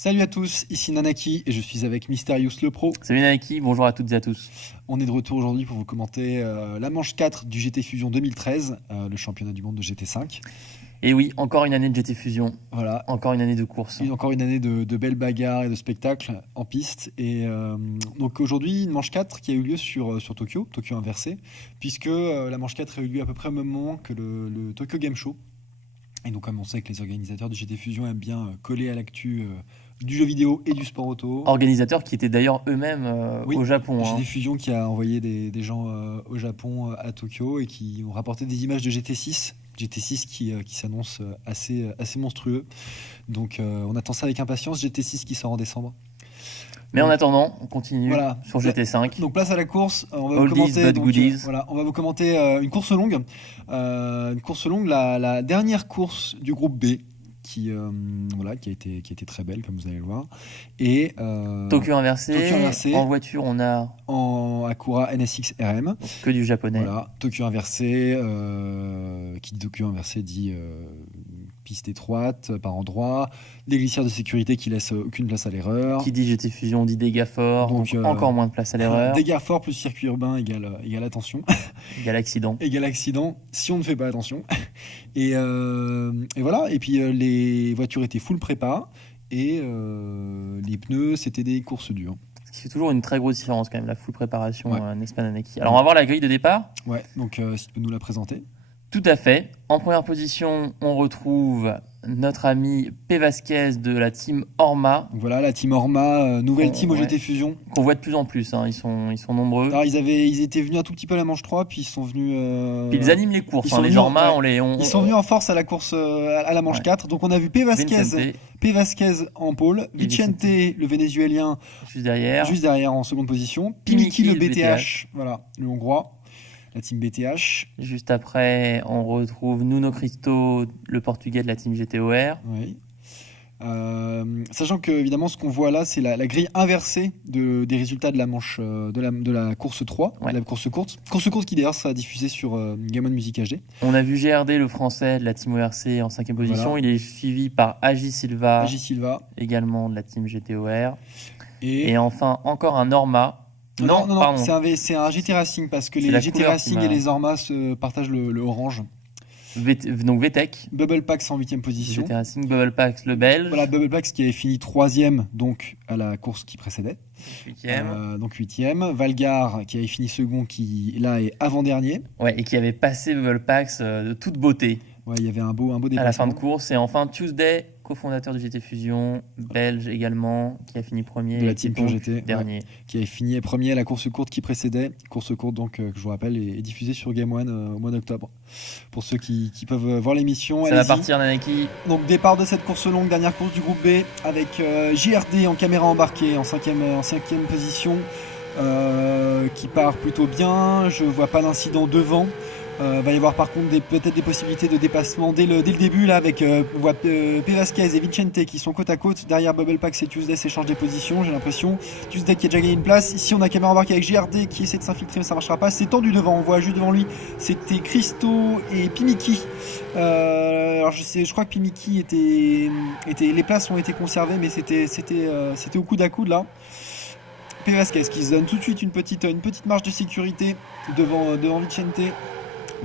Salut à tous, ici Nanaki et je suis avec Mysterious le Pro. Salut Nike, bonjour à toutes et à tous. On est de retour aujourd'hui pour vous commenter la manche 4 du GT Fusion 2013, le championnat du monde de GT5. Et oui, encore une année de GT Fusion, Voilà, encore une année de course. encore une année de belles bagarres et de spectacles en piste. Et donc aujourd'hui, une manche 4 qui a eu lieu sur Tokyo inversé, puisque la manche 4 a eu lieu à peu près au même moment que le Tokyo Game Show. Et donc comme on sait que les organisateurs du GT Fusion aiment bien coller à l'actu du jeu vidéo et du sport auto. Organisateurs qui étaient d'ailleurs eux-mêmes Oui, au Japon. GT Fusion qui a envoyé des gens au Japon, à Tokyo, et qui ont rapporté des images de GT6. GT6 qui s'annonce assez monstrueux. Donc on attend ça avec impatience, GT6 qui sort en décembre. Mais en attendant, on continue Voilà. sur GT5. Donc place à la course, on va vous Oldies commenter, but goodies. voilà, on va vous commenter une course longue. La dernière course du groupe B qui a été très belle comme vous allez le voir. Et Tokyo inversé. En voiture, on a en Acura NSX RM. donc que du japonais. Voilà, Tokyo inversé, qui dit Tokyo inversé dit piste étroite par endroit, des glissières de sécurité qui laissent aucune place à l'erreur. Qui dit GT Fusion dit dégâts forts, donc Donc, encore moins de place à l'erreur. Dégâts forts plus circuit urbain égale attention, Il y a l'accident. égale accident si on ne fait pas attention. Et voilà, et puis les voitures étaient full prépa, et les pneus c'était des courses dures. Ce qui fait toujours une très grosse différence quand même, la full préparation, Ouais. n'est-ce pas Nanaki? Alors on va voir la grille de départ. Ouais, donc si tu peux nous la présenter. Tout à fait. En première position, on retrouve notre ami P. Vasquez de la team Orma, Donc voilà, la team Orma, nouvelle team au Ouais. GT Fusion. qu'on voit de plus en plus, hein. Ils sont nombreux. Alors ils étaient venus un tout petit peu à la manche 3, puis ils sont venus. Puis ils animent les courses, ils hein. sont Les venus en- Orma, ouais. Ils sont venus en force à la course, à la manche Ouais. 4. Donc on a vu P. Vincente, En pôle, Et Vicente le Vénézuélien juste derrière. juste derrière en seconde position, Pimiki, Pimiki le le BTH, voilà, le hongrois, la team BTH. Juste après, on retrouve Nuno Cristo, le portugais de la team GTOR. Oui. Sachant que évidemment ce qu'on voit là c'est la grille inversée des résultats de la manche de la course 3, Ouais. de la course courte qui d'ailleurs sera diffusée sur Game On Music HD. On a vu GRD, le français de la team ORC, en 5e position. Voilà. Il est suivi par Agi Silva, Agi Silva également de la team GTOR. et Et enfin, encore un Orma. non, pardon. c'est un GT Racing parce que C'est les la GT couleur qui Racing m'a- et les Orma se partagent le orange. Donc VTEC, Bubble Pax en 8ème position. GT Racing, Bubble Pax, le belge. Voilà, Bubble Pax qui avait fini 3ème donc à la course qui précédait. 8e. Donc 8ème. Valgar qui avait fini second qui là est avant-dernier. Ouais, et qui avait passé Bubble Pax de toute beauté Ouais, il y avait un beau à la fin dépassement. de course. Et enfin, Tuesday, cofondateur du GT Fusion, belge également, qui a fini premier. De la et qui team est donc Pure GT, ouais. dernier. Qui avait fini premier à la course courte qui précédait. Course courte donc que je vous rappelle est diffusée sur Game One au mois d'octobre. Pour ceux qui peuvent voir l'émission, Ça va allez-y. partir, Nanaki. Donc départ de cette course longue, dernière course du groupe B avec JRD en caméra embarquée en cinquième position, qui part plutôt bien. Je vois pas d'incident devant. Va y avoir par contre peut-être des possibilités de dépassement dès le début là avec on voit P. Vasquez et Vicente qui sont côte à côte. Derrière Bubble Pax et Tuesday s'échangent des positions, j'ai l'impression. Tuesday qui a déjà gagné une place. Ici on a caméra embarquée avec JRD qui essaie de s'infiltrer mais ça marchera pas. C'est tendu devant, on voit juste devant lui c'était Christo et Pimiki. Alors je crois que Pimiki était les places ont été conservées mais c'était au coude à coude là. P. Vasquez qui se donne tout de suite une petite marge de sécurité devant Vicente.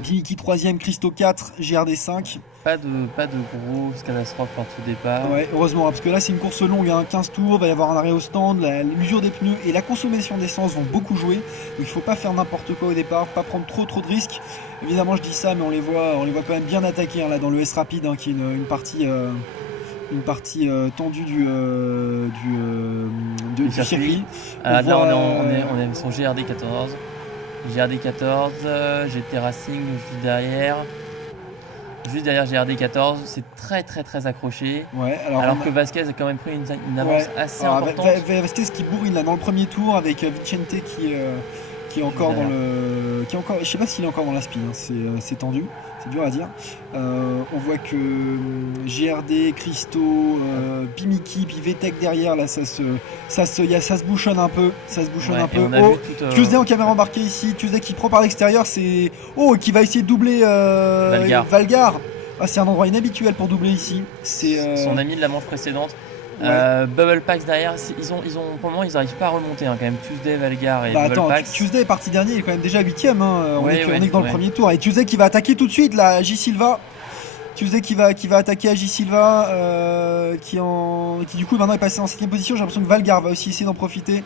Pimiki 3ème, Christo 4, JRD 5. Pas de grosse catastrophe lors de départ. Ouais, heureusement, parce que là c'est une course longue, hein, 15 tours, va y avoir un arrêt au stand, l'usure des pneus et la consommation d'essence vont beaucoup jouer. Donc il faut pas faire n'importe quoi au départ, pas prendre trop de risques. Évidemment je dis ça, mais on les voit quand même bien attaquer hein, là dans le S rapide, hein, qui est une partie tendue du circuit. Ah, On là, voit, on est sur GRD 14. GRD 14, GT Racing juste derrière. Juste derrière GRD 14, c'est très très très accroché. Ouais, Alors on a- que Vasquez a quand même pris une avance Ouais. assez Alors, importante. Vasquez qui bourrine là dans le premier tour avec Vicente qui est encore dans le. Je sais pas s'il est encore dans la spin, hein, c'est tendu, c'est dur à dire. On voit que JRD, Christo, Pimiki, puis VTEC derrière, là ça se bouchonne un peu. Ça se bouchonne Ouais, un et peu. on a Oh, vu tout, Tuesday en caméra embarquée ici, Tuesday qui prend par l'extérieur, c'est. Oh, qui va essayer de doubler Valgar. Valgar. Ah, c'est un endroit inhabituel pour doubler ici. C'est. son ami de la manche précédente. Bubble Pax derrière, pour le moment ils n'arrivent pas à remonter quand même. Tuesday, Valgar et Bubble Pax. Tuesday est parti dernier, il est quand même déjà 8ème. On est que dans le premier tour. Et Tuesday qui va attaquer tout de suite là, J Silva. Tuesday qui va attaquer à J Silva, qui du coup maintenant est passé en 7ème position. J'ai l'impression que Valgar va aussi essayer d'en profiter.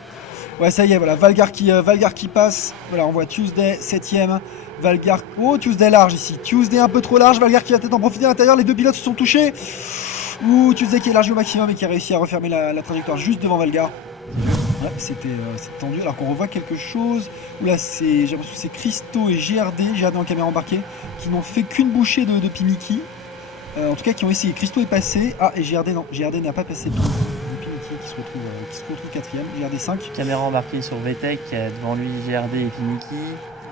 Ouais, ça y est, voilà, Valgar qui passe. Voilà, on voit Tuesday 7ème. Valgar, Tuesday large ici. Tuesday un peu trop large. Valgar qui va peut-être en profiter à l'intérieur. Les deux pilotes se sont touchés. Tuesday qui est large au maximum et qui a réussi à refermer la trajectoire juste devant Valgar. Ouais, c'était tendu alors qu'on revoit quelque chose. Là, j'ai l'impression que c'est Christo et GRD en caméra embarquée, qui n'ont fait qu'une bouchée de Pimiki. En tout cas, qui ont essayé. Christo est passé. Et GRD non. GRD n'a pas passé Pimiki qui se retrouve 4ème. GRD 5. Caméra embarquée sur VTEC, devant lui GRD et Pimiki.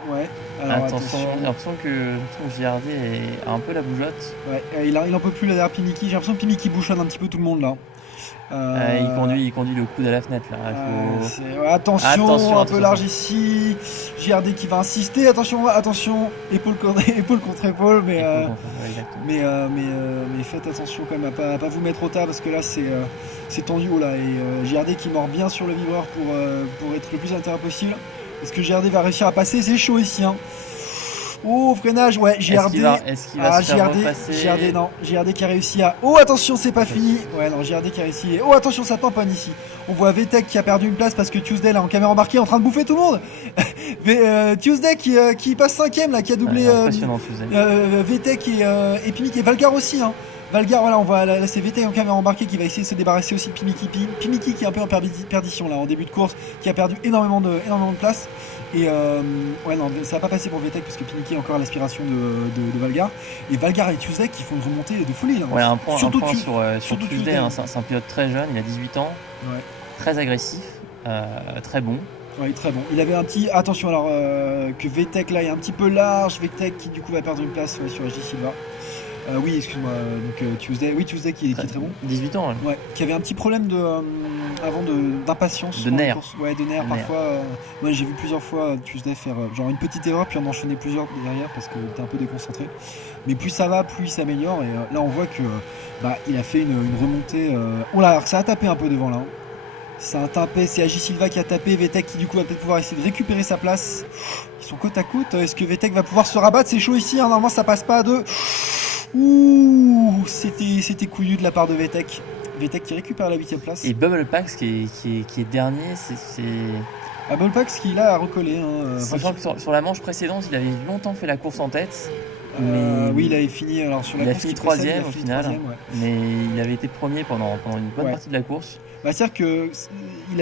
Ouais. Alors, attention, j'ai l'impression que GRD est un peu la bougeotte. Ouais, il en peut plus là derrière Pimiki. J'ai l'impression que Pimiki bouchonne un petit peu tout le monde là. Il conduit le coude à la fenêtre là. Attention, un peu large ici. GRD qui va insister. Attention, épaule contre épaule, mais faites attention quand même à pas vous mettre au tas parce que là c'est tendu là. Et GRD qui mord bien sur le vibreur pour être le plus à l'intérieur possible. Est-ce que GRD va réussir à passer? C'est chaud ici. Freinage, ouais, GRD. Est-ce qu'il va se faire repasser? GRD, non. GRD qui a réussi à... attention, c'est pas fini. Ouais, non, GRD qui a réussi. Attention, ça tamponne ici. On voit VTEC qui a perdu une place parce que Tuesday, là, en caméra embarquée, en train de bouffer tout le monde. Tuesday qui passe 5ème, là, qui a doublé VTEC et Pimiki. Et Valgar aussi, hein. Valgar, voilà, on voit là c'est VTEC en caméra embarquée qui va essayer de se débarrasser aussi de Pimiki. Pimiki qui est un peu en perdition là en début de course, qui a perdu énormément de place. Et ouais, non, ça va pas passer pour VTEC parce que Pimiki est encore à l'aspiration de Valgar. Et Valgar et Tuesday qui font une remontée de folie là. Ouais, un point sur Tuesday, hein, c'est un pilote très jeune, il a 18 ans, très agressif, très bon. Oui, très bon. Il avait un petit... Attention alors que VTEC là est un petit peu large. VTEC qui du coup va perdre une place sur J Silva. Oui, excuse-moi. Donc Tuesday qui est très bon. 18 ans. Ouais. Qui avait un petit problème d'impatience. De nerfs. Ouais, de nerfs parfois. Moi, j'ai vu plusieurs fois Tuesday faire genre une petite erreur puis en enchaîner plusieurs derrière parce qu'il était un peu déconcentré. Mais plus ça va, plus il s'améliore. Et là, on voit que il a fait une remontée. Alors ça a tapé un peu devant là. C'est J Silva qui a tapé. VTEC qui du coup va peut-être pouvoir essayer de récupérer sa place. Ils sont côte à côte. Est-ce que VTEC va pouvoir se rabattre? C'est chaud ici. Normalement, ça passe pas à deux. C'était couillu de la part de VTEC. VTEC qui récupère la 8ème place. Et Bubble Pax qui est dernier, c'est... Bubble Pax qui là a recollé. Sachant que sur la manche précédente, il avait longtemps fait la course en tête. Oui, il avait fini alors sur la course. Il a fini 3ème au final. Mais il avait été premier pendant une bonne partie de la course. C'est-à-dire que il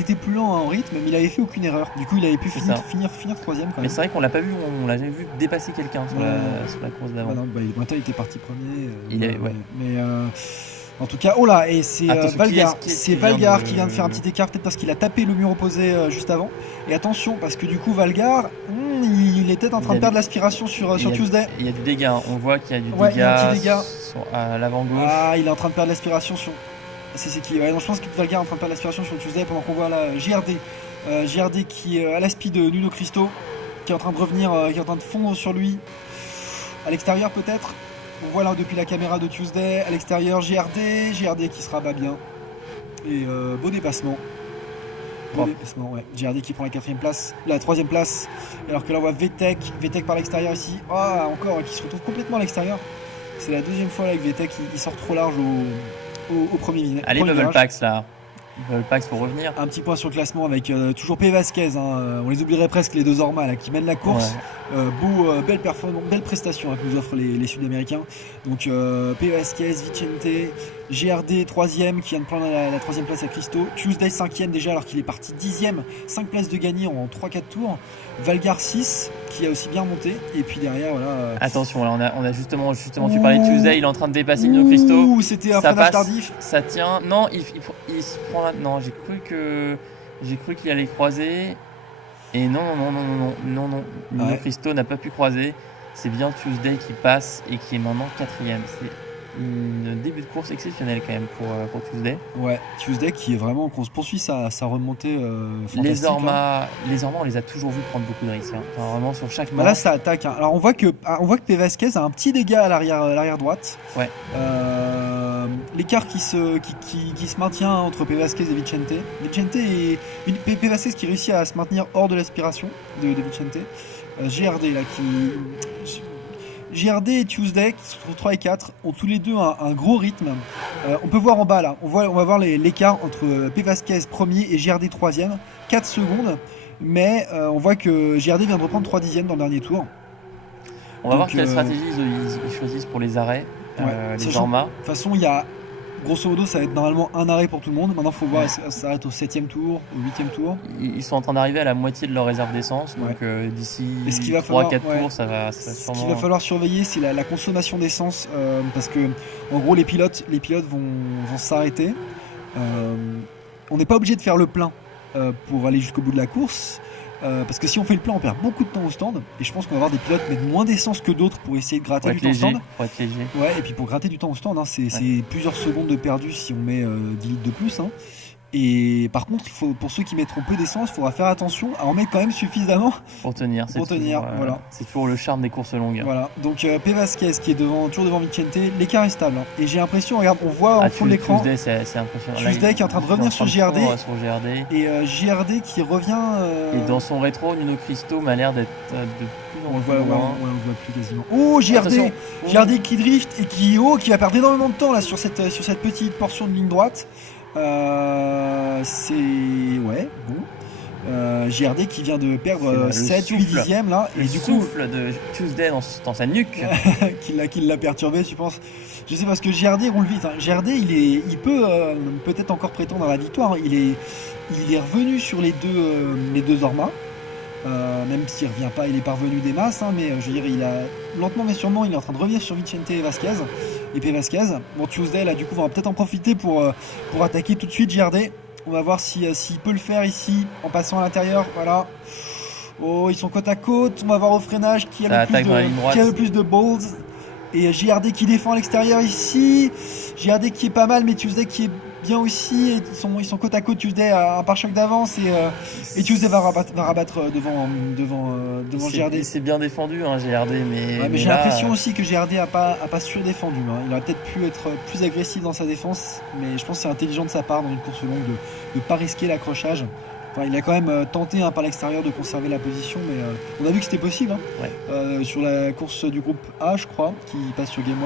était plus lent en rythme, mais il avait fait aucune erreur. Du coup, il avait pu finir 3ème quand même. Mais c'est vrai qu'on l'a pas vu, on l'a jamais vu dépasser quelqu'un sur la course d'avant. Il était parti premier. Mais en tout cas, et c'est Valgar. C'est Valgar qui vient de faire un petit écart, peut-être parce qu'il a tapé le mur opposé juste avant. Et attention, parce que du coup, Valgar, il est peut-être en train de perdre l'aspiration sur Tuesday. Il y a du dégât, on voit qu'il y a du dégât à l'avant-gauche. Il est en train de perdre l'aspiration sur... C'est qui donc je pense que Valgar est en train de perdre l'aspiration sur Tuesday pendant qu'on voit là GRD qui est à l'aspi de Nuno Christo, qui est en train de revenir, qui est en train de fondre sur lui. À l'extérieur peut-être. On voit là depuis la caméra de Tuesday, à l'extérieur GRD qui se rabat bien. Et beau dépassement. GRD qui prend la 4ème place, la 3ème place. Alors que là on voit VTEC par l'extérieur ici. Encore qui se retrouve complètement à l'extérieur. C'est la deuxième fois là que VTEC il sort trop large au premier virage. Allez, Bubble Pax là. Bubble Pax pour revenir. Un petit point sur le classement avec toujours P. Vasquez. On les oublierait presque les deux Orma là, qui mènent la course. Belle performance, belle prestation que nous offrent les Sud-Américains. Donc P. Vasquez, Vicente, GRD 3ème qui vient de prendre la 3ème place à Christo. Tuesday 5ème déjà alors qu'il est parti 10ème. 5 places de gagné en 3-4 tours. Valgar 6 qui a aussi bien monté. Et puis derrière voilà. Attention, là on a justement tu parlais de Tuesday, il est en train de dépasser Nuno Christo. C'était un freinage tardif. Ça tient. Non, il se prend là. Non, j'ai cru qu'il allait croiser. Et non. Nuno Christo n'a pas pu croiser. C'est bien Tuesday qui passe et qui est maintenant 4ème. C'est un début de course exceptionnel quand même pour Tuesday. Ouais, Tuesday qui est vraiment qu'on se poursuit sa remontée fantastique. Les Orma, on les a toujours vus prendre beaucoup de risques. Enfin, vraiment sur chaque match. Là ça attaque. Alors on voit que P. Vasquez a un petit dégât à l'arrière droite. Ouais. l'écart qui se maintient entre P. Vasquez et Vicente. P. Vasquez qui réussit à se maintenir hors de l'aspiration de Vicente. GRD là GRD et Tuesday qui se retrouvent 3 et 4 ont tous les deux un gros rythme. On peut voir en bas là, on va voir l'écart entre P. Vasquez premier et GRD troisième, 4 secondes, mais on voit que GRD vient de reprendre 3 dixièmes dans le dernier tour. On va voir quelle stratégie ils choisissent pour les arrêts, les Orma. De toute façon, il y a grosso modo, ça va être normalement un arrêt pour tout le monde. Maintenant, il faut voir si ça s'arrête au 7ème tour, au 8ème tour. Ils sont en train d'arriver à la moitié de leur réserve d'essence, donc d'ici 3-4 tours, ça va sûrement... Ce qu'il va falloir surveiller, c'est la consommation d'essence, parce que, en gros, les pilotes vont s'arrêter. On n'est pas obligé de faire le plein pour aller jusqu'au bout de la course. Parce que si on fait le plein, on perd beaucoup de temps au stand, et je pense qu'on va avoir des pilotes mettre moins d'essence que d'autres pour essayer de gratter du temps au stand. Pour être léger. Ouais, et puis pour gratter du temps au stand, c'est plusieurs secondes de perdu si on met 10 litres de plus. Et par contre, pour ceux qui mettront peu d'essence, il faudra faire attention à en mettre quand même suffisamment pour tenir. Voilà. C'est toujours le charme des courses longues. Voilà. Donc P. Vasquez qui est toujours devant Vicente, l'écart est stable. Et j'ai l'impression, regarde, on voit en fond de l'écran Tuesday, c'est impressionnant. Tuesday qui est en train de revenir sur GRD. Et GRD qui revient. Et dans son rétro, Nuno Cristo m'a l'air d'être de plus en plus on le voit plus quasiment. Oh, GRD qui drift et qui va perdre énormément de temps là sur cette petite portion de ligne droite. C'est GRD qui vient de perdre 7-8 dixièmes là, et du souffle de Tuesday dans sa nuque qui l'a perturbé, je pense. Je sais parce que GRD roule vite. GRD il peut peut-être encore prétendre à la victoire. Il est revenu sur les deux Orma. Même s'il revient pas, il est parvenu des masses, mais je veux dire, il a lentement mais sûrement, il est en train de revenir sur Vicente et Vasquez et P. Vasquez. Bon, Tuesday là, du coup, va peut-être en profiter pour attaquer tout de suite GRD. On va voir s'il peut le faire ici en passant à l'intérieur. Voilà. Oh, ils sont côte à côte. On va voir au freinage qui a le plus de balls. Et GRD qui défend à l'extérieur ici. GRD qui est pas mal, mais Tuesday qui est bien aussi. Et ils sont côte à côte. Tuesday a un pare-choc d'avance et Tuesday va rabattre devant GRD. C'est bien défendu, GRD, mais j'ai l'impression aussi que GRD a pas surdéfendu. Il aurait peut-être pu être plus agressif dans sa défense, mais je pense que c'est intelligent de sa part dans une course longue de pas risquer l'accrochage. Enfin, il a quand même tenté par l'extérieur de conserver la position, mais on a vu que c'était possible. Sur la course du groupe A, je crois, qui passe sur Game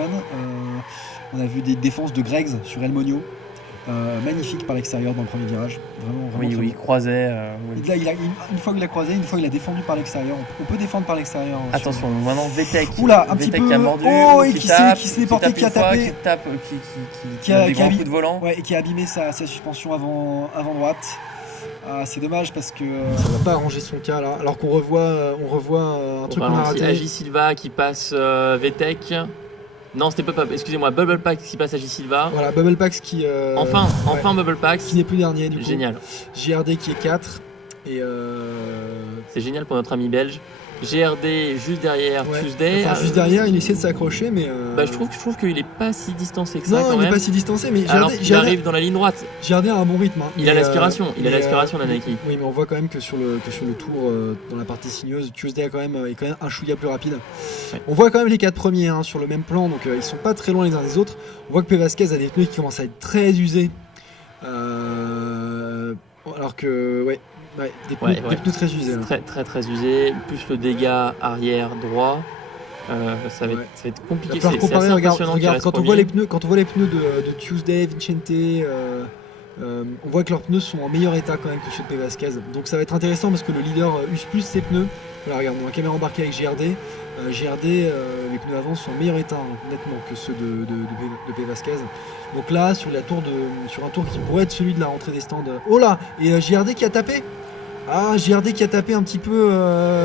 1, on a vu des défenses de Greggs sur El Monio. Magnifique par l'extérieur dans le premier virage. Vraiment il croisait. Là, une fois qu'il a croisé, une fois qu'il a défendu par l'extérieur. On peut défendre par l'extérieur. Attention, maintenant Vettek. Petit peu. Qui a mordu, et qui s'est porté, qui a tapé. Qui a des grands coups de volant. Ouais, et qui a abîmé sa suspension avant droite. C'est dommage parce que ça va pas arranger son cas là. Alors qu'on revoit un truc qu'on a raté. Agi Silva qui passe Vettek. Non, c'était pas. Excusez-moi, Bubble Pax qui passe à J Silva. Voilà, Bubble Pax qui. Enfin, Bubble Pax. Qui n'est plus dernier du coup. Génial. GRD qui est 4. Et c'est génial pour notre ami belge. GRD juste derrière Tuesday. Juste derrière, il essaie de s'accrocher, mais. Je trouve qu'il est pas si distancé que ça. Non, il est pas si distancé, mais il arrive dans la ligne droite. GRD a un bon rythme. Il a l'aspiration. Il a l'aspiration d'Anaki. Oui, mais on voit quand même que sur le tour, dans la partie sinueuse, Tuesday est quand même un chouïa plus rapide. Ouais. On voit quand même les 4 premiers sur le même plan, donc ils sont pas très loin les uns des autres. On voit que P. Vasquez a des pneus qui commencent à être très usés. Alors que des pneus très usés. Très usés, plus le dégât arrière droit. Ça va être compliqué. Il va falloir comparer, regarde quand on voit les pneus de Tuesday, Vicente, on voit que leurs pneus sont en meilleur état quand même que ceux de P. Vasquez. Donc ça va être intéressant parce que le leader use plus ses pneus. Voilà, regarde, on a la caméra embarquée avec GRD. Les pneus avant sont en meilleur état nettement que ceux de P. Vasquez. Donc là, sur un tour qui pourrait être celui de la rentrée des stands. Oh là, et GRD qui a tapé. GRD qui a tapé un petit peu,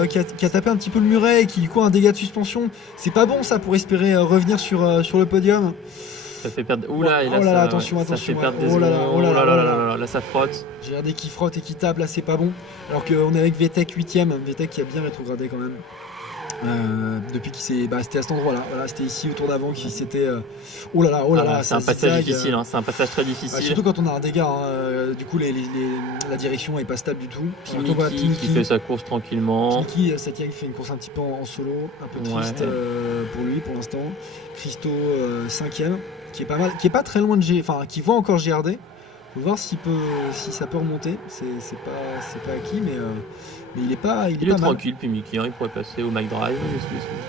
qui a tapé un petit peu le muret et qui du coup a un dégât de suspension. C'est pas bon ça pour espérer revenir sur le podium. Ça fait perdre. Attention. Ça fait perdre des secondes. Là, ça frotte. GRD qui frotte et qui tape, là c'est pas bon. Alors qu'on est avec Vettek 8ème, Vettek qui a bien rétrogradé quand même. Depuis qu'il s'est. C'était à cet endroit là, voilà, c'était ici au tour d'avant qui s'était. C'est un passage difficile, c'est un passage très difficile. Surtout quand on a un dégât, du coup la direction est pas stable du tout. Puis qui fait sa course tranquillement. Satya qui fait une course un petit peu en solo, un peu triste pour lui pour l'instant. Christo 5ème, qui est pas mal, qui est pas très loin de qui voit encore GRD. Faut voir si ça peut remonter. C'est pas acquis, mais il est pas mal. Tranquille, puis Mickey, il pourrait passer au Mike Drive,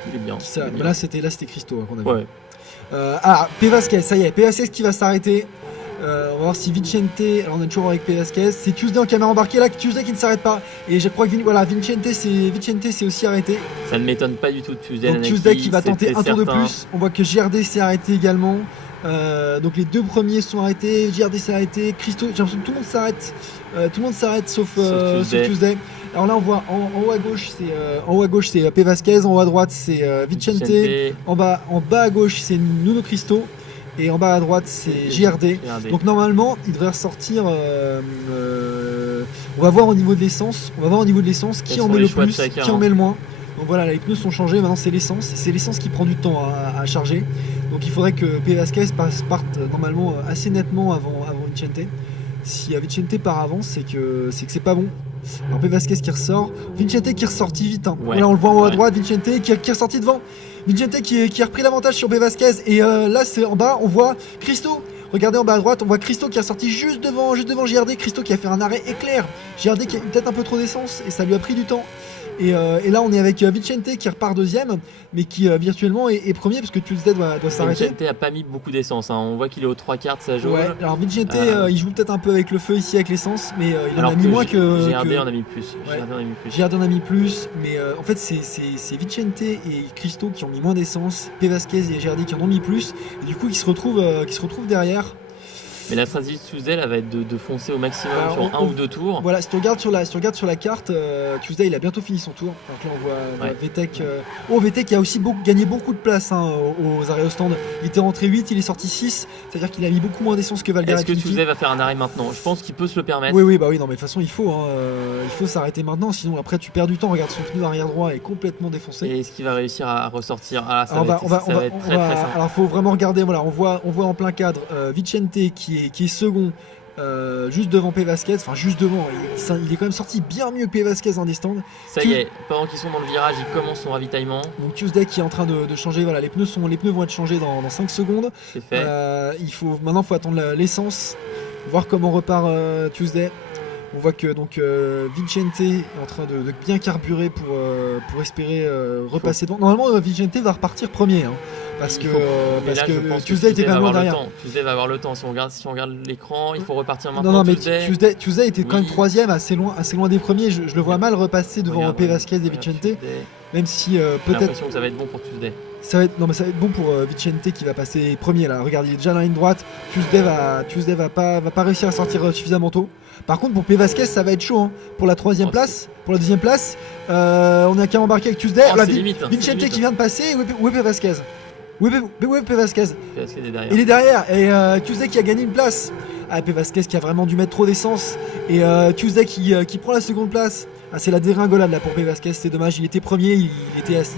il est bien. Là c'était Christo qu'on avait. Ouais. P. Vasquez, ça y est, P. Vasquez qui va s'arrêter. On va voir si Vicente, alors on est toujours avec P. Vasquez, c'est Tuesday en caméra embarquée, là Tuesday qui ne s'arrête pas, et je crois que Vicente s'est aussi arrêté. Ça ne m'étonne pas du tout de Tuesday. Donc Tuesday qui va tenter un tour de plus, on voit que JRD s'est arrêté également, donc les deux premiers sont arrêtés, JRD s'est arrêté, Christo, j'ai l'impression que tout le monde s'arrête sauf Tuesday. Alors là on voit en haut à gauche c'est P. Vasquez, en haut à droite c'est Vicente, en bas à gauche c'est Nuno Cristo. Et en bas à droite c'est JRD. Donc normalement il devrait ressortir. On va voir au niveau de l'essence. Qui en met le plus, qui en met le moins. Donc voilà, les pneus sont changés. Maintenant c'est l'essence. C'est l'essence qui prend du temps à charger. Donc il faudrait que P. Vasquez parte normalement assez nettement avant Vicente. Si Vicente part avant, c'est que c'est pas bon. Alors P. Vasquez qui ressort. Vicente qui est ressorti vite. Hein. Ouais. Là on le voit en haut à droite. Vicente qui est ressorti devant. Vicente qui a repris l'avantage sur P. Vasquez et là c'est en bas on voit Christo, regardez en bas à droite on voit Christo qui a sorti juste devant JRD, Christo qui a fait un arrêt éclair, JRD qui a eu peut-être un peu trop d'essence et ça lui a pris du temps et là on est avec Vicente qui repart deuxième mais qui virtuellement est premier parce que Tuesday doit s'arrêter. Vicente a pas mis beaucoup d'essence, hein. On voit qu'il est aux 3/4 de sa jauge. Ouais, alors Vicente il joue peut-être un peu avec le feu ici avec l'essence mais il en a mis moins que JRD en a mis plus. JRD en a mis plus mais en fait c'est Vicente et Christo qui ont mis moins d'essence, P. Vasquez et JRD qui en ont mis plus et du coup qui se retrouvent derrière. Mais la stratégie de Tuesday là, va être de foncer au maximum sur un ou deux tours. Voilà, si tu regardes sur la carte, Tuesday il a bientôt fini son tour. Donc là on voit VTEC. VTEC qui a aussi gagné beaucoup de place aux arrêts au stand. Il était rentré 8, il est sorti 6. C'est-à-dire qu'il a mis beaucoup moins d'essence que Valgar. Est-ce que Tuesday va faire un arrêt maintenant? Je pense qu'il peut se le permettre. Oui, non, mais de toute façon il faut s'arrêter maintenant, sinon après tu perds du temps. Regarde, son pneu arrière droit est complètement défoncé. Et est-ce qu'il va réussir à ressortir? Ça va être très simple. Alors faut vraiment regarder, voilà, on voit en plein cadre Vicente qui est second juste devant P. Vasquez, enfin juste devant, il est quand même sorti bien mieux que P. Vasquez dans des stands. Ça y est, pendant qu'ils sont dans le virage, il commence son ravitaillement. Donc Tuesday qui est en train de changer, voilà, les pneus vont être changés dans 5 secondes. C'est fait. Maintenant il faut attendre l'essence, voir comment repart Tuesday. On voit que donc Vicente est en train de bien carburer pour espérer repasser devant. Normalement Vicente va repartir premier. Hein. Parce que Tuesday était quand même loin derrière. Tuesday va avoir le temps. Si on regarde l'écran, il faut repartir maintenant. Non, mais Tuesday était quand même troisième, assez loin des premiers. Je le vois mal repasser devant P. Vasquez et Vicente. Même si peut-être. J'ai l'impression que ça va être bon pour Tuesday. Ça va être bon pour Vicente qui va passer premier là. Regarde, il est déjà dans la ligne droite. Tuesday va pas réussir à sortir suffisamment tôt. Par contre, pour P. Vasquez, ça va être chaud. Hein. Pour la troisième place, pour la deuxième place, on a qu'à embarquer avec Tuesday. Vicente qui vient de passer. Où est P. Vasquez? Où est P. Vasquez? Il est derrière. Et Tuesday qui a gagné une place. P. Vasquez qui a vraiment dû mettre trop d'essence. Et Tuesday qui prend la seconde place. C'est la dégringolade là pour P. Vasquez, c'est dommage. Il était premier, il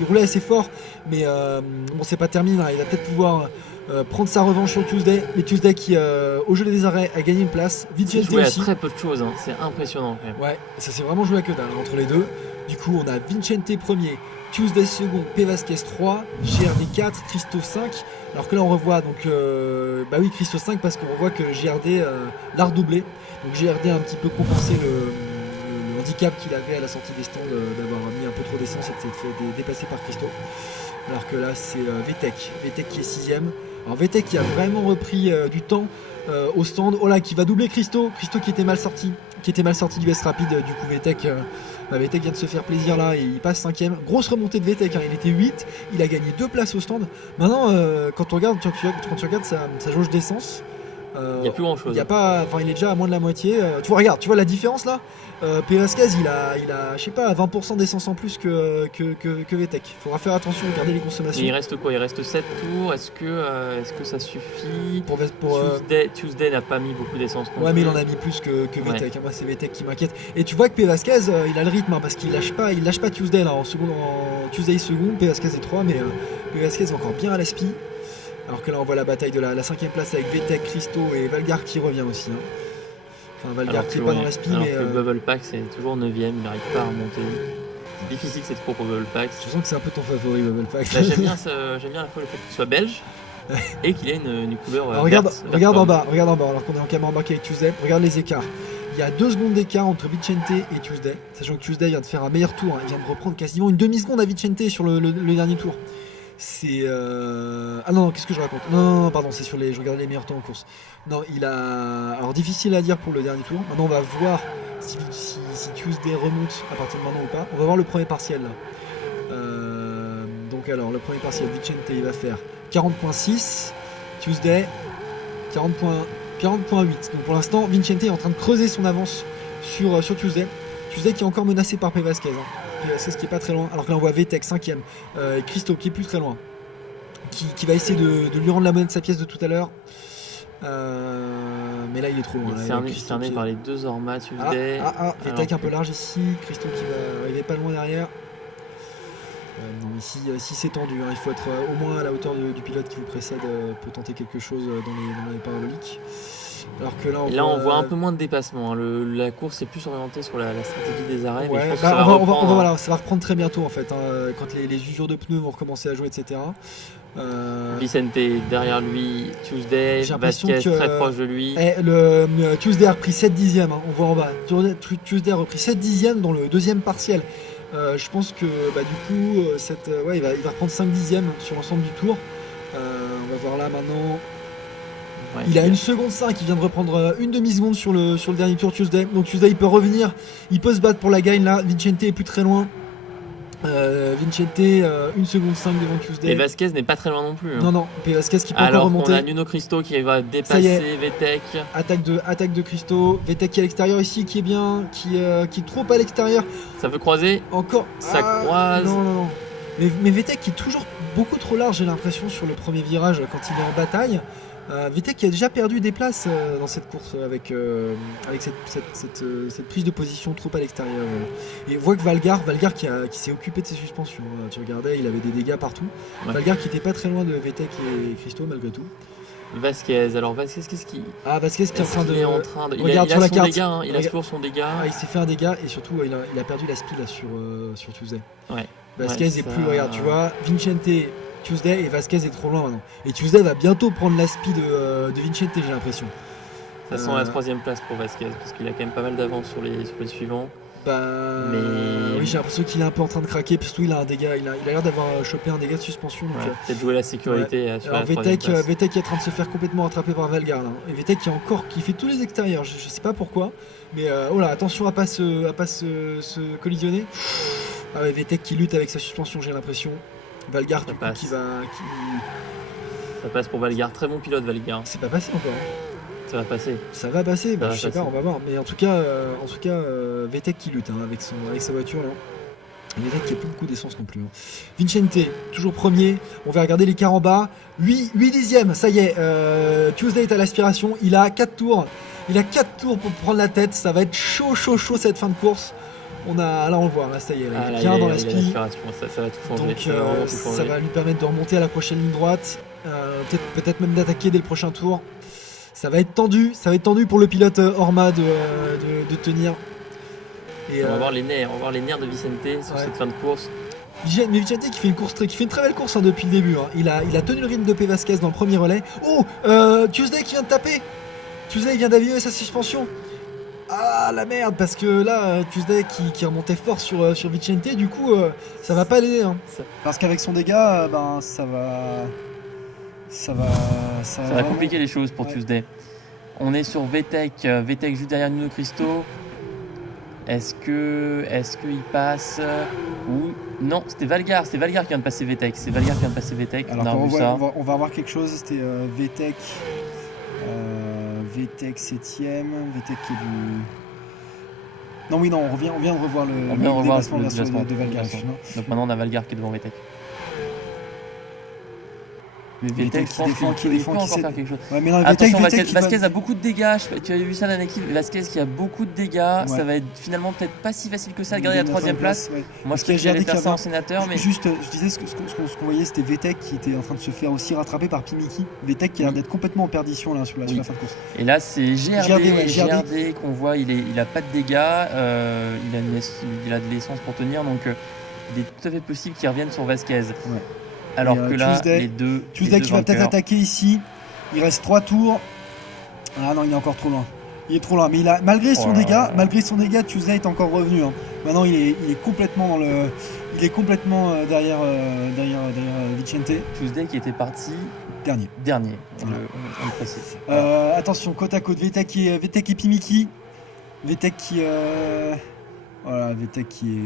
roulait assez fort. Mais bon, c'est pas terminé. Hein. Il va peut-être pouvoir prendre sa revanche sur Tuesday. Mais Tuesday qui, au jeu des arrêts, a gagné une place. Vicente joué aussi. à très peu de choses. Hein. C'est impressionnant quand même. Ouais, ça s'est vraiment joué à que dalle entre les deux. Du coup, on a Vicente premier. Tuesday second, P. Vasquez 3, JRD 4, Christo 5. Alors que là on revoit donc Christo 5 parce qu'on revoit que JRD l'a redoublé. Donc JRD a un petit peu compensé le handicap qu'il avait à la sortie des stands d'avoir mis un peu trop d'essence et de s'être fait dépasser par Christo. Alors que là c'est VTEC qui est 6ème. Alors VTEC qui a vraiment repris du temps au stand. Oh là, qui va doubler Christo qui était mal sorti du S rapide. Du coup VTEC vient de se faire plaisir là et il passe 5ème. Grosse remontée de VTEC, hein. Il était 8, il a gagné 2 places au stand. Maintenant quand tu regardes sa jauge d'essence, il n'y a plus grand chose. Il est déjà à moins de la moitié. Tu vois la différence là. P. Vasquez il a je sais pas 20% d'essence en plus que VTEC. Il faudra faire attention, regarder les consommations. Et il reste quoi? Il reste 7 tours. Est-ce que ça suffit? Tuesday n'a pas mis beaucoup d'essence. Ouais, mais il en a mis plus que VTEC. Moi c'est VTEC qui m'inquiète. Et tu vois que P. Vasquez il a le rythme, hein, parce qu'il lâche pas Tuesday là en Tuesday second, P. Vasquez est 3, mais P. Vasquez est encore bien à la spi. Alors que là on voit la bataille de la 5ème place avec VTEC, Christo et Valgar qui revient aussi. Hein. Enfin Valgar qui est pas dans la spi, mais. Le Bubble Pack c'est toujours 9ème, il n'arrive pas à remonter. C'est difficile cette course au Bubble Pack. Je sens que c'est un peu ton favori Bubble Pack. J'aime bien la fois le fait qu'il soit belge. et qu'il a une couleur Alors, verte, regarde en verte. bas, alors qu'on est en caméra embarquée avec Tuesday, regarde les écarts. Il y a 2 secondes d'écart entre Vicente et Tuesday, sachant que Tuesday vient de faire un meilleur tour, hein. Il vient de reprendre quasiment une demi-seconde à Vicente sur le dernier tour. C'est ah non, qu'est-ce que je raconte? Non, pardon, c'est sur je regardais les meilleurs temps en course. Non, il a, alors difficile à dire pour le dernier tour. Maintenant on va voir si Tuesday remonte à partir de maintenant ou pas. On va voir le premier partiel là. Donc alors le premier partiel, Vicente il va faire 40.6, Tuesday 40.8. Donc pour l'instant Vicente est en train de creuser son avance sur Tuesday. Tuesday qui est encore menacé par P. Vasquez, hein. P. Vasquez qui est pas très loin, alors que là on voit VTEC 5ème, et Christo qui est plus très loin, qui va essayer de lui rendre la monnaie de sa pièce de tout à l'heure. Mais là il est trop loin. Il est cerné par les 2 Orma Tuesday. VTEC un peu large ici, Christo qui va arriver pas loin derrière. Non, ici c'est tendu, hein. Il faut être au moins à la hauteur du pilote qui vous précède pour tenter quelque chose dans les paraboliques. Alors que là on voit un peu moins de dépassement, hein. La course est plus orientée sur la stratégie des arrêts. Ouais, mais je pense bah, que ça va reprendre, voilà, ça va reprendre très bientôt en fait, hein, quand les usures de pneus vont recommencer à jouer, etc. Vicente derrière lui, Tuesday, Vasquez très proche de lui. Tuesday a repris 7 dixièmes, hein, on voit en bas. Tuesday a repris 7 dixièmes dans le deuxième partiel. Je pense que du coup il va reprendre 5 dixièmes sur l'ensemble du tour. On va voir là maintenant. Ouais, il a 1 seconde 5, il vient de reprendre une demi-seconde sur le dernier tour Tuesday. Donc Tuesday il peut revenir, il peut se battre pour la gagne là. Vicente est plus très loin. Vicente 1 seconde 5 devant Tuesday. Et Vasquez n'est pas très loin non plus, hein. Non, Vasquez qui peut encore remonter. Alors qu'on a Nuno Cristo qui va dépasser VTEC. Attaque de Cristo. VTEC qui est à l'extérieur ici, qui est bien, qui est trop à l'extérieur. Ça peut croiser. Encore. Ça croise. Non. Mais VTEC qui est toujours beaucoup trop large, j'ai l'impression, sur le premier virage quand il est en bataille. VTEC qui a déjà perdu des places dans cette course avec cette prise de position trop à l'extérieur. Et on voit que Valgar qui s'est occupé de ses suspensions. Tu regardais, il avait des dégâts partout. Ouais. Valgar qui était pas très loin de VTEC et Christo malgré tout. Vasquez, qu'est-ce qu'il... Vasquez qui est en train de... Regarde sur la carte. Dégâts, hein. Il a toujours son dégât. Il s'est fait un dégât et surtout il a perdu la speed là sur Tuesday. Ouais. Vasquez est plus... Regarde, tu vois, Vicente... Tuesday et Vasquez est trop loin maintenant. Et Tuesday va bientôt prendre la speed de Vicente, j'ai l'impression. Ça sent la 3ème place pour Vasquez parce qu'il a quand même pas mal d'avance sur les suivants. Oui, j'ai l'impression qu'il est un peu en train de craquer, parce qu'il a un dégât, il a l'air d'avoir chopé un dégât de suspension. Peut-être jouer la sécurité. Alors VTEC est en train de se faire complètement rattraper par Valgar là. Et VTEC qui fait tous les extérieurs, je sais pas pourquoi, mais attention à pas se collisionner. VTEC qui lutte avec sa suspension, j'ai l'impression. Valgar du coup, Ça passe pour Valgar, très bon pilote Valgar. C'est pas passé encore. Ça va passer. Ça va passer, je sais pas, on va voir. Mais en tout cas, VTEC qui lutte avec sa voiture là. VTEC qui a plus beaucoup d'essence non plus. Vicente, toujours premier. On va regarder l'écart en bas. 8 dixièmes, ça y est. Tuesday est à l'aspiration. Il a 4 tours. Pour prendre la tête. Ça va être chaud cette fin de course. Là on le voit, là ça y est, il est bien dans la speed. Ça va tout changer. Donc ça va lui permettre de remonter à la prochaine ligne droite, peut-être même d'attaquer dès le prochain tour. Ça va être tendu pour le pilote Orma de tenir. Et on va voir les nerfs de Vicente sur cette fin de course. Mais Vicente qui fait une très belle course depuis le début. Il a tenu le rythme de P. Vasquez dans le premier relais. Tuesday qui vient de taper. Tuesday vient d'aviver sa suspension. Ah la merde, parce que là Tuesday qui remontait fort sur Vicente, du coup ça va pas l'aider, hein. Parce qu'avec son dégât, ça va compliquer les choses pour Tuesday. On est sur VTEC juste derrière Nuno Cristo. Est-ce qu'il passe ou non, c'était Valgar qui vient de passer VTEC. C'est Valgar qui vient de passer VTEC. Alors on va voir quelque chose, c'était VTEC. VTEC 7ème, VTEC qui est du... Non, on vient de revoir le déplacement de Valgar. Donc maintenant on a Valgar qui est devant VTEC. Mais VTEC, je pense qu'il peut encore faire quelque chose. Ouais, mais non, attention, Vasquez a beaucoup de dégâts. Tu avais vu ça dans l'équipe. Vasquez qui a beaucoup de dégâts. Ouais. Ça va être finalement peut-être pas si facile que ça de garder la 3ème place. Ouais. Moi je serais j'allais faire ça en sénateur. Mais... Juste, je disais ce qu'on voyait, c'était VTEC qui était en train de se faire aussi rattraper par Pimiki. VTEC qui a l'air d'être complètement en perdition là, sur la fin de course. Et là c'est GRD qu'on voit, il a pas de dégâts. Il a de l'essence pour tenir. Donc il est tout à fait possible qu'il revienne sur Vasquez. Ouais. Alors Et, que là, Tuesday les deux qui va peut-être vainqueurs. attaquer ici. Il reste 3 tours. Ah non, il est encore trop loin. Il est trop loin. Mais malgré son dégât, Tuesday est encore revenu. Hein. Maintenant, il est complètement dans le. Il est complètement derrière Vicente. Tuesday qui était parti Dernier. on le précise. Attention, côte à côte, Vetek et Pimiki. Vetek qui voilà, Vetek qui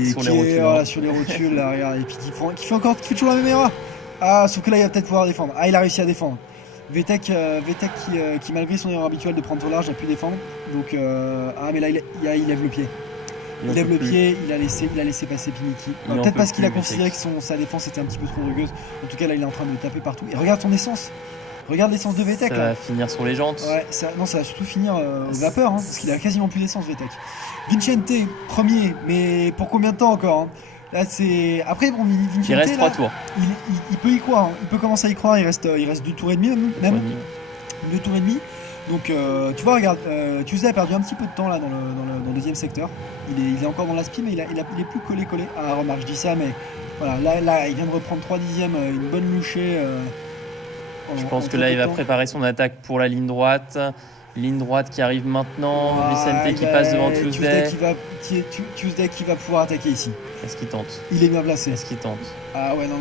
est sur les rotules, voilà, sur les rotules là, regarde, et puis qui fait toujours la même erreur. Ah, sauf que là il va peut-être pouvoir défendre. Ah, il a réussi à défendre. Vetek qui malgré son erreur habituelle de prendre au large a pu défendre. Donc mais là il lève le pied. Il lève le pied, il a laissé passer Pimiki. Peut-être parce qu'il a considéré que sa défense était un petit peu trop rugueuse. En tout cas là il est en train de taper partout. Et regarde son essence. Regarde l'essence de Vetek. Ça va finir sur les jantes. Ouais, ça va surtout finir aux vapeurs, hein, parce qu'il a quasiment plus d'essence Vetek. Vicente, premier, mais pour combien de temps encore hein. Là c'est. Après bon, Vicente. Il reste 3 tours. Il peut y croire, hein. Il peut commencer à y croire, il reste 2 tours et demi même. 2 tours et demi. Donc tu vois, regarde, Tuesday a perdu un petit peu de temps là dans le deuxième secteur. Il est encore dans l'aspi, mais il est plus collé. Ah remarque, je dis ça, mais voilà, là il vient de reprendre 3 dixièmes, une bonne louchée. Je pense que là, il va préparer son attaque pour la ligne droite. Ligne droite qui arrive maintenant. Vicente qui passe devant Tuesday. Tuesday qui va pouvoir attaquer ici. Est-ce qu'il tente? Il est bien placé. Est-ce qu'il tente? Ah ouais, non,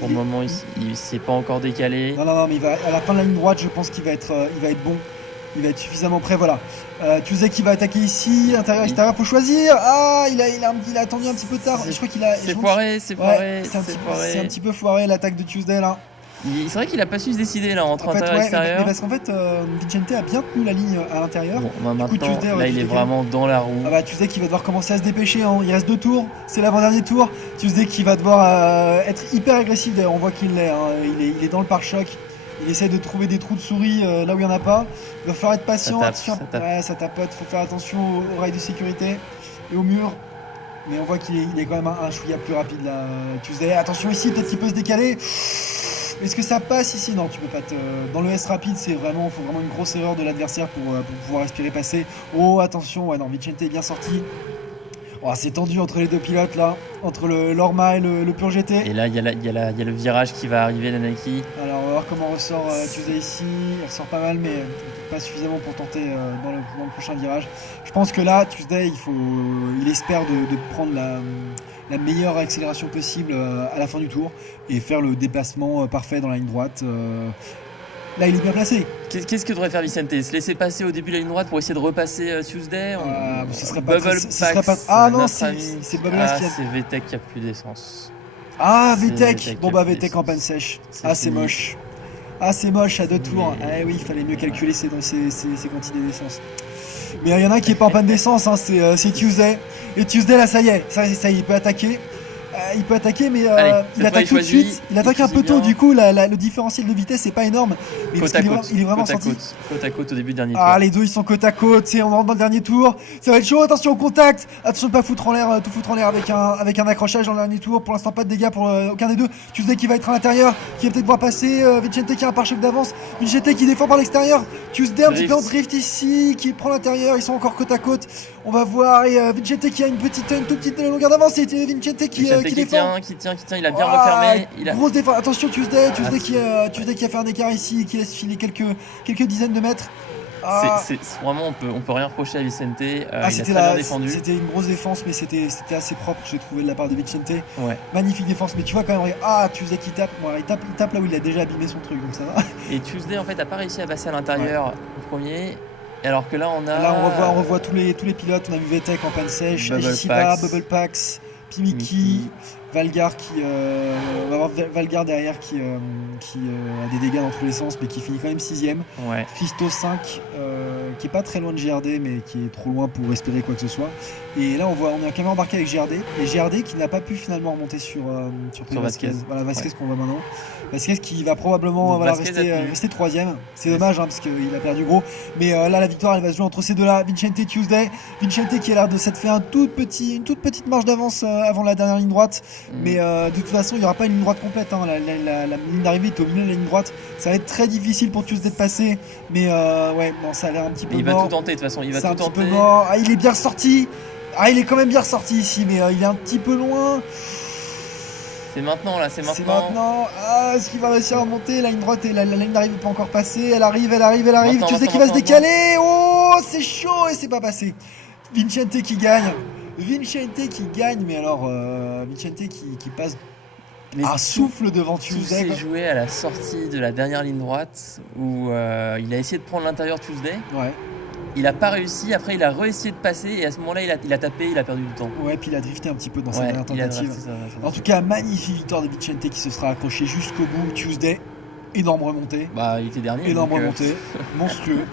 pour le moment, il s'est pas encore décalé. Non, mais à la fin de la ligne droite, je pense qu'il va être bon. Il va être suffisamment prêt, voilà. Tuesday qui va attaquer ici, intérieur, extérieur, faut choisir. Ah, il a attendu un petit peu tard. Je crois qu'il a. C'est foiré. C'est un petit peu foiré l'attaque de Tuesday là. C'est vrai qu'il a pas su se décider là entre intérieur et extérieur. Mais parce qu'en fait, Vicente a bien tenu la ligne à l'intérieur. Bon, maintenant, Tuesday, là, il est vraiment dans la roue. Ah bah, Tuesday qui va devoir commencer à se dépêcher. Hein. Il reste 2 tours. C'est l'avant-dernier tour. Tuesday qui va devoir être hyper agressif. D'ailleurs, on voit qu'il l'est. Hein. Il est dans le pare-choc. Il essaie de trouver des trous de souris là où il n'y en a pas. Il va falloir être patient. Ça tapote. Il faut faire attention aux rails de sécurité et au mur. Mais on voit qu'il est quand même un chouïa plus rapide là. Tuesday, attention ici, peut-être qu'il peut se décaler. Est-ce que ça passe ici? Non, tu peux pas dans le S rapide, faut vraiment une grosse erreur de l'adversaire pour pouvoir espérer passer. Oh, attention, ouais, non, Vicente est bien sorti. Oh, c'est tendu entre les deux pilotes là, entre le Lorma et le Pur GT. Et là, il y a le virage qui va arriver, Nanaki. Alors, on va voir comment ressort Tuesday ici. Il ressort pas mal, mais pas suffisamment pour tenter dans le prochain virage. Je pense que là, Tuesday, il espère de prendre la meilleure accélération possible à la fin du tour et faire le déplacement parfait dans la ligne droite. Là, il est bien placé. Qu'est-ce que devrait faire Vicente? Se laisser passer au début de la ligne droite pour essayer de repasser Tuesday? Ce serait pas Ah non, c'est Bubble qui a... c'est Vetek qui a plus d'essence. Ah, Vetek. Bon bah Vetek en panne sèche. Ah, c'est moche. Ah, c'est moche à 2 tours. Eh oui, il fallait mieux calculer ses quantités d'essence. Mais il y en a un qui est pas en panne d'essence, hein, c'est Tuesday. Et Tuesday là, ça y est, il peut attaquer. Il peut attaquer, mais il attaque tout de suite. Il attaque un peu tôt, du coup, le différentiel de vitesse n'est pas énorme. Mais il est vraiment sorti. Côte à côte au début du dernier tour. Ah, les deux ils sont côte à côte. On rentre dans le dernier tour. Ça va être chaud. Attention au contact. Attention de pas tout foutre en l'air avec un accrochage dans le dernier tour. Pour l'instant, pas de dégâts pour aucun des deux. Tuesday qui va être à l'intérieur, qui va peut-être voir passer. Vicente qui a un pare-choc d'avance. Vicente qui défend par l'extérieur. Tuesday un petit peu en drift ici, qui prend l'intérieur. Ils sont encore côte à côte. On va voir. Et Vicente qui a une toute petite longueur d'avance. Et Vicente qui défend. Qui tient, il a bien refermé. Grosse défense. Attention Tuesday qui a fait un écart ici, qui laisse filer quelques dizaines de mètres. C'est vraiment, on peut rien reprocher à Vicente. Il a très bien défendu. C'était une grosse défense, mais c'était assez propre, j'ai trouvé, de la part de Vicente. Ouais. Magnifique défense, mais tu vois quand même, Tuesday qui tape, il tape là où il a déjà abîmé son truc, donc ça va. Et Tuesday en fait a pas réussi à passer à l'intérieur au premier. Alors que là on revoit tous les pilotes. On a vu Vetek en panne sèche, Bubble Pax, Pimiki, Valgar on va avoir Valgar derrière qui a des dégâts dans tous les sens mais qui finit quand même 6ème. Ouais. Fisto 5 qui est pas très loin de GRD mais qui est trop loin pour espérer quoi que ce soit. Et là on a quand même embarqué avec GRD et GRD qui n'a pas pu finalement remonter sur Vasquez. Voilà Vasquez qu'on voit maintenant. Vasquez qui va probablement rester 3ème. C'est dommage parce qu'il a perdu gros. Mais là la victoire elle va se jouer entre ces deux là. Vicente Tuesday. Vicente qui a l'air de s'être fait une toute petite marge d'avance avant la dernière ligne droite. Mais de toute façon il n'y aura pas une ligne droite complète. Hein. La ligne d'arrivée est au milieu de la ligne droite. Ça va être très difficile pour Tuesday de passer. Mais ça a l'air un petit peu mort. Il va tout tenter de toute façon. Il va tout tenter. Il est bien ressorti. Il est quand même bien ressorti ici, mais il est un petit peu loin. C'est maintenant là, c'est C'est maintenant. maintenant. Ah, est-ce qu'il va réussir à remonter? La ligne droite et la ligne d'arrivée n'est pas encore passée. Elle arrive. Maintenant, Tu sais qu'il va se décaler. Oh, c'est chaud et c'est pas passé. Vincente qui gagne. Mais alors, Vincente qui passe Mais un souffle devant tout Tuesday. s'est joué à la sortie de la dernière ligne droite où il a essayé de prendre l'intérieur Tuesday. Ouais. Il a pas réussi, après il a réessayé de passer et à ce moment-là il a tapé, il a perdu du temps. Ouais, puis il a drifté un petit peu dans sa Ouais, dernière il a tentative. drafté ça. En tout cas, magnifique victoire de Vincente qui se sera accroché jusqu'au bout. Tuesday, énorme remontée. Bah il était dernier. Énorme donc, remontée, monstrueux.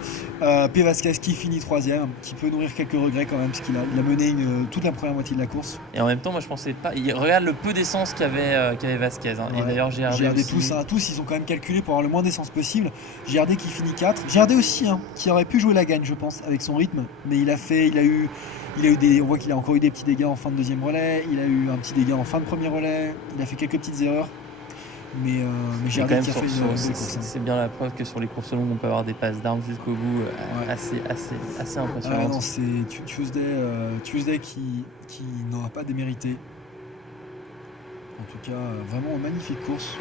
P. Vasquez qui finit 3ème, qui peut nourrir quelques regrets quand même, parce qu'il a mené toute la première moitié de la course. Et en même temps, moi je pensais pas. Regarde le peu d'essence qu'avait Vasquez. Hein. Ouais. Et d'ailleurs, GRD aussi. tous, ils ont quand même calculé pour avoir le moins d'essence possible. GRD qui finit 4. GRD aussi, hein, qui aurait pu jouer la gagne, je pense, avec son rythme. Mais on voit qu'il a encore eu des petits dégâts en fin de deuxième relais. Il a eu un petit dégât en fin de premier relais. Il a fait quelques petites erreurs. Mais GRD qui a fait une belle course. C'est bien la preuve que sur les courses longues, on peut avoir des passes d'armes jusqu'au bout assez impressionnantes. Ah non, c'est Tuesday qui n'aura pas démérité. En tout cas, vraiment magnifique course.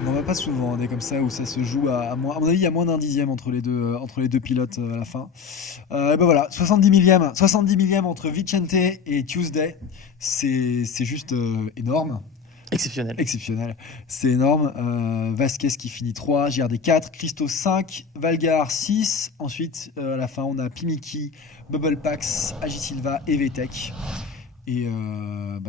On n'en va pas souvent des comme ça où ça se joue à mon avis, il y a moins d'un dixième entre les deux pilotes à la fin. Et ben voilà, 70 millième entre Vincente et Tuesday. C'est juste énorme. Exceptionnel. C'est énorme. Vasquez qui finit 3, GRD 4, Christo 5, Valgar 6. Ensuite, à la fin, on a Pimiki, Bubble Pax, Agi Silva et VTech. Et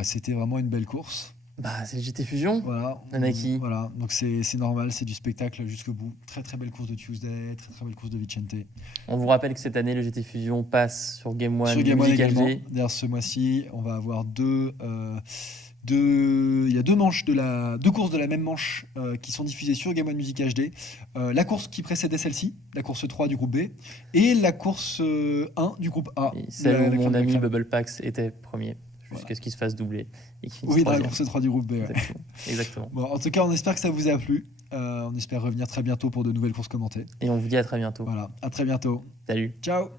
c'était vraiment une belle course. Bah, c'est le GT Fusion. Voilà. Nike. Voilà. Donc c'est normal, c'est du spectacle jusqu'au bout. Très très belle course de Tuesday, très très belle course de Vincente. On vous rappelle que cette année, le GT Fusion passe sur Game One. Sur Game One également. HD. D'ailleurs, ce mois-ci, on va avoir il y a deux courses de la même manche qui sont diffusées sur Game One Music HD. La course qui précédait celle-ci, la course 3 du groupe B, et la course 1 du groupe A. Et celle où mon ami Bubble Pax était premier, jusqu'à ce qu'il se fasse doubler. Et oui, dans la course 3 du groupe B. Ouais. Exactement. Bon, en tout cas, on espère que ça vous a plu. On espère revenir très bientôt pour de nouvelles courses commentées. Et on vous dit à très bientôt. Voilà, à très bientôt. Salut. Ciao.